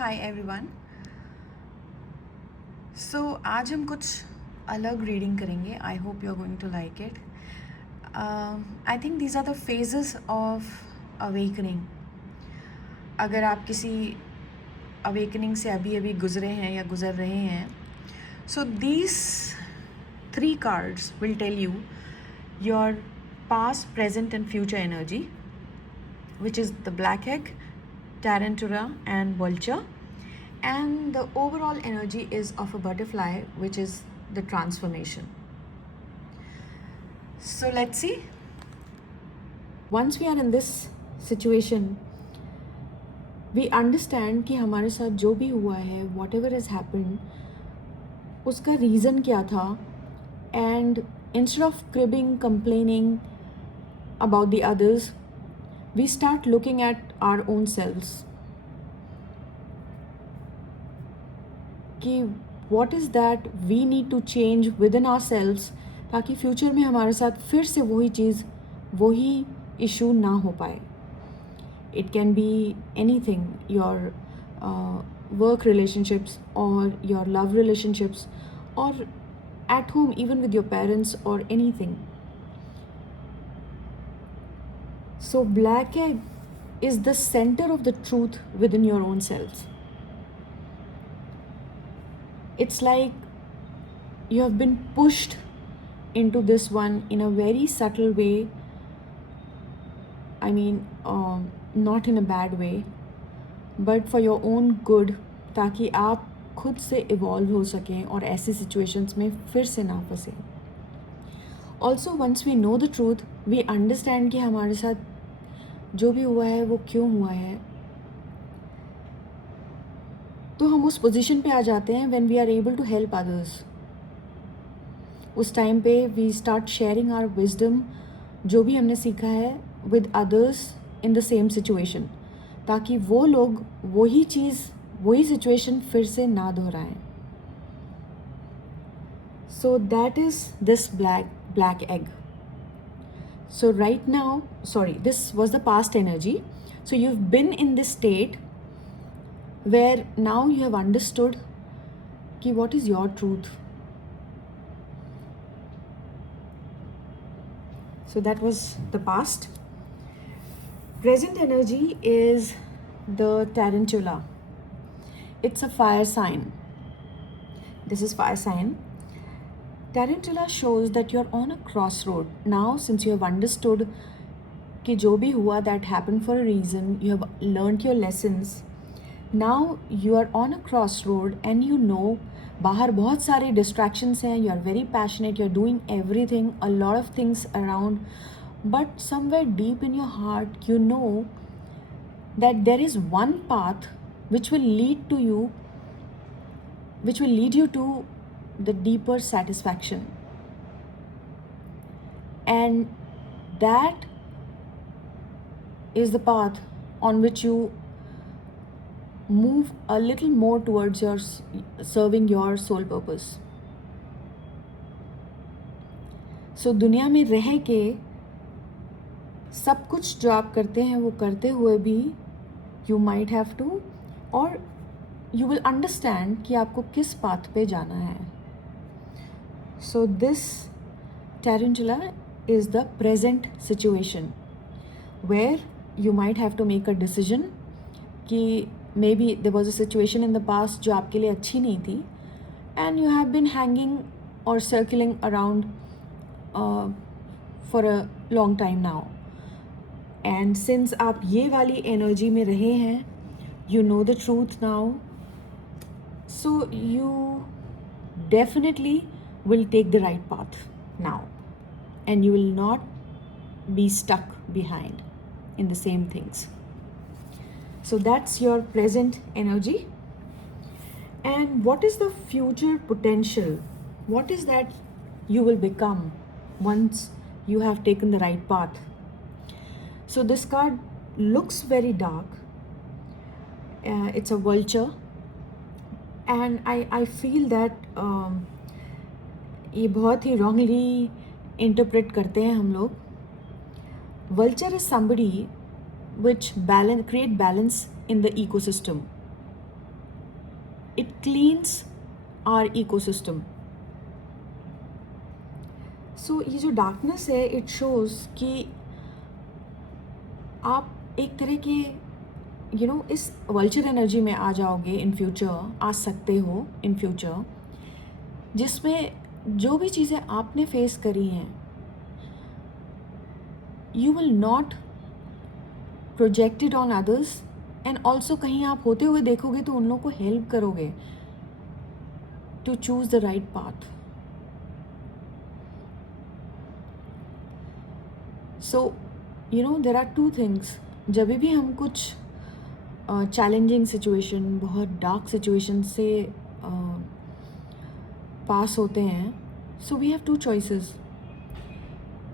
Hi everyone. सो आज हम कुछ अलग रीडिंग करेंगे। I hope you are going to like it. I think these are the phases of awakening. अगर आप किसी अवेकनिंग से अभी अभी गुजरे हैं या गुजर रहे हैं, so these 3 cards will tell you your past, present and future energy, which is the black egg, tarantula and vulture, and the overall energy is of a butterfly, which is the transformation. So let's see. Once we are in this situation, we understand कि हमारे साथ जो भी हुआ है, whatever has happened, उसका reason क्या था, and instead of cribbing, complaining about the others, we start looking at our own selves. कि what is that we need to change within ourselves ताकि फ्यूचर में हमारे साथ फिर से वही चीज़, वही इशू ना हो पाए. It can be anything, your work relationships और योर लव रिलेशनशिप्स और at home even with your parents or anything. So black egg is the center of the truth within your own self. It's like you have been pushed into this one in a very subtle way. I mean, not in a bad way, but for your own good, ताकि आप खुद से evolve हो सकें और ऐसी situations में फिर से ना फंसें. Also once we know the truth, we understand कि हमारे साथ जो भी हुआ है वो क्यों हुआ है, तो हम उस पोजीशन पे आ जाते हैं when we are able to help others. उस टाइम पे we start sharing our wisdom, जो भी हमने सीखा है, with others in the same situation, ताकि वो लोग वही चीज़, वही सिचुएशन फिर से ना दोहराएं. So that is this black egg. So right now, sorry, this was the past energy. So you've been in this state where now you have understood कि what is your truth. So that was the past. Present energy is the tarantula. It's a fire sign. This is fire sign. Tarantula shows that you're on a crossroad. Now, since you have understood कि जो भी हुआ, that happened for a reason, you have learned your lessons. Now you are on a crossroad and you know बाहर बहुत सारे distractions हैं. You are very passionate. You are doing everything, a lot of things around. But somewhere deep in your heart, you know that there is one path which will lead to you, which will lead you to the deeper satisfaction. And that is the path on which you move a little more towards your serving your soul purpose. So दुनिया में रह के सब कुछ जो आप करते हैं वो करते हुए भी you might have to, or you will understand कि आपको किस पाथ पे जाना है. So this tarantula is the present situation where you might have to make a decision कि maybe there was a situation in the past जो आपके लिए अच्छी नहीं थी, and you have been hanging or circling around for a long time now. And since आप ये वाली energy में रहे हैं, you know the truth now, so you definitely will take the right path now, and you will not be stuck behind in the same things. So that's your present energy. And what is the future potential? What is that you will become once you have taken the right path? So this card looks very dark. It's a vulture, and I feel that ये बहुत ही wrongly interpret करते हैं हम लोग. Vulture is somebody which create balance in the ecosystem. it cleans our ecosystem. So ये जो darkness है, it shows कि आप एक तरह के इस वल्चर एनर्जी में आ जाओगे इन फ्यूचर, आ सकते हो इन फ्यूचर, जिसमें जो भी चीज़ें आपने फेस करी हैं, you will not project it on others, and also कहीं आप होते हुए देखोगे तो उन लोगों को हेल्प करोगे to choose the right path. So there are two things. जब भी हम कुछ चैलेंजिंग सिचुएशन, बहुत डार्क सिचुएशन से पास होते हैं, so we have two choices.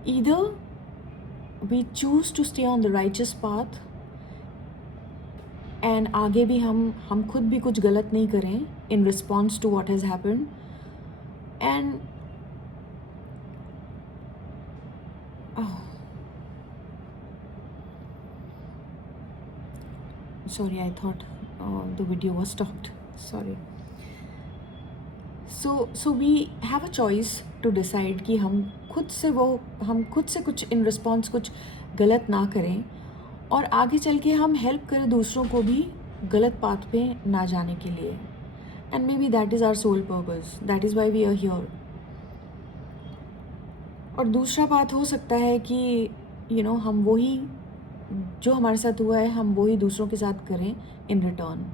Either we choose to stay on the righteous path and आगे भी हम खुद भी कुछ गलत नहीं करें in response to what has happened, and sorry, I thought the video was stopped. Sorry. So we have a choice to decide कि हम खुद से कुछ in response कुछ गलत ना करें, और आगे चल के हम हेल्प करें दूसरों को भी गलत पाथ पे ना जाने के लिए. And maybe that is our sole purpose. That is why we are here. और दूसरा बात हो सकता है कि हम वही जो हमारे साथ हुआ है, हम वही दूसरों के साथ करें in return.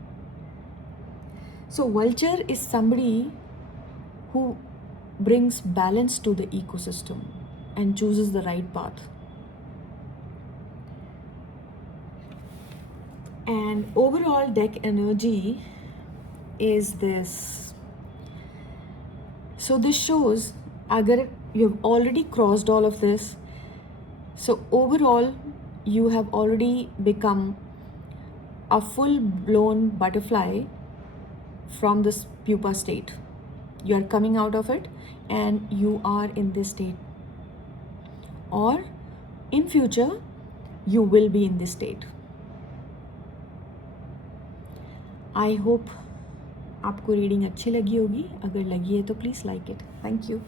So vulture is somebody who brings balance to the ecosystem and chooses the right path. And overall deck energy is this. So this shows अगर you have already crossed all of this, so overall you have already become a full-blown butterfly from this pupa state. You are coming out of it and you are in this state, or in future you will be in this state. I hope आपको reading अच्छी लगी होगी. अगर लगी है तो please like it. Thank you.